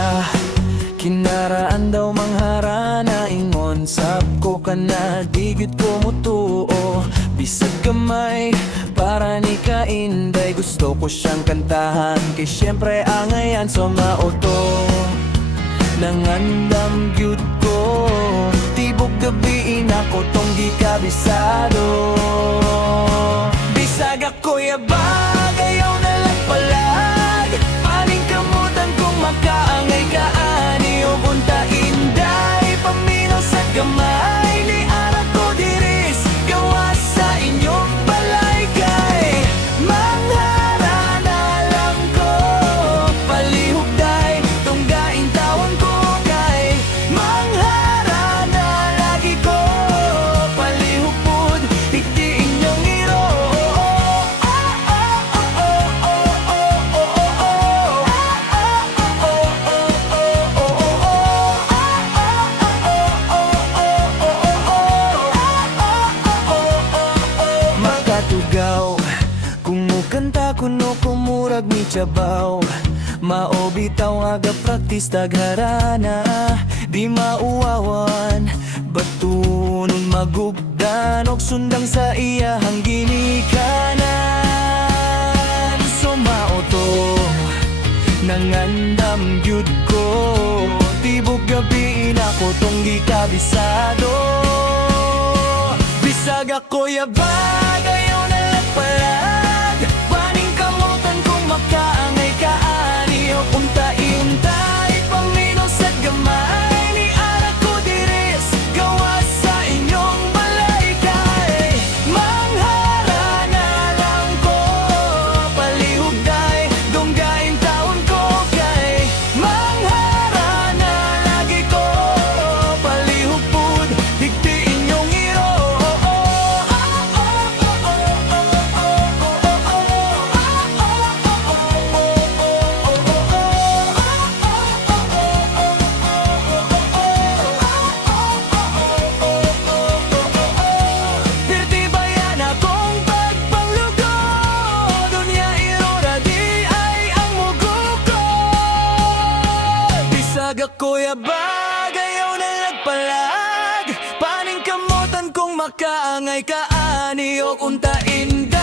ka kinaraan daw manghara na ingon sab ko ka na digit ko mutuo bisag gamay para ni kainday gusto ko siyang kantahan kay syempre angayan so mauto nangandam gyud ko tibok gabi inako tong gikabisado bisag ako'y abag ayaw na lang palag paning kamutan kung makaangay ka ani o bunta inday paminaw sa gamay ni ara ko diris gawas sa inyong balay kay manghara na lang ko palihugday tunggain tawon ko kay manghara na lagi ko palihugpod ikti inyong iro makatugaw kung mukanta kuno kumurag ni Chabaw maobitaw aga praktis tagharana di mauwawan batunon magugdan og sundang sa iyahang ginikanan so mauto nangandam gyud ko tibok gabi inako tong gikabisado bisag ako'y abag ayaw na lang palag paning kamutan kung makaangay ka ani o unta-intay paminaw sa gamay ni ara ko diris gawas sa inyong balay kay manghara na lang ko palihugday dunggaing taon ko kay manghara na lagi ko palihugpod higti inyong iro Pirtibayan akong pagpangluto dunya irora di ay ang muguko bisag ako'y abag ayaw na nagpalag paning kamutan kung makaangay ka ani o unta inday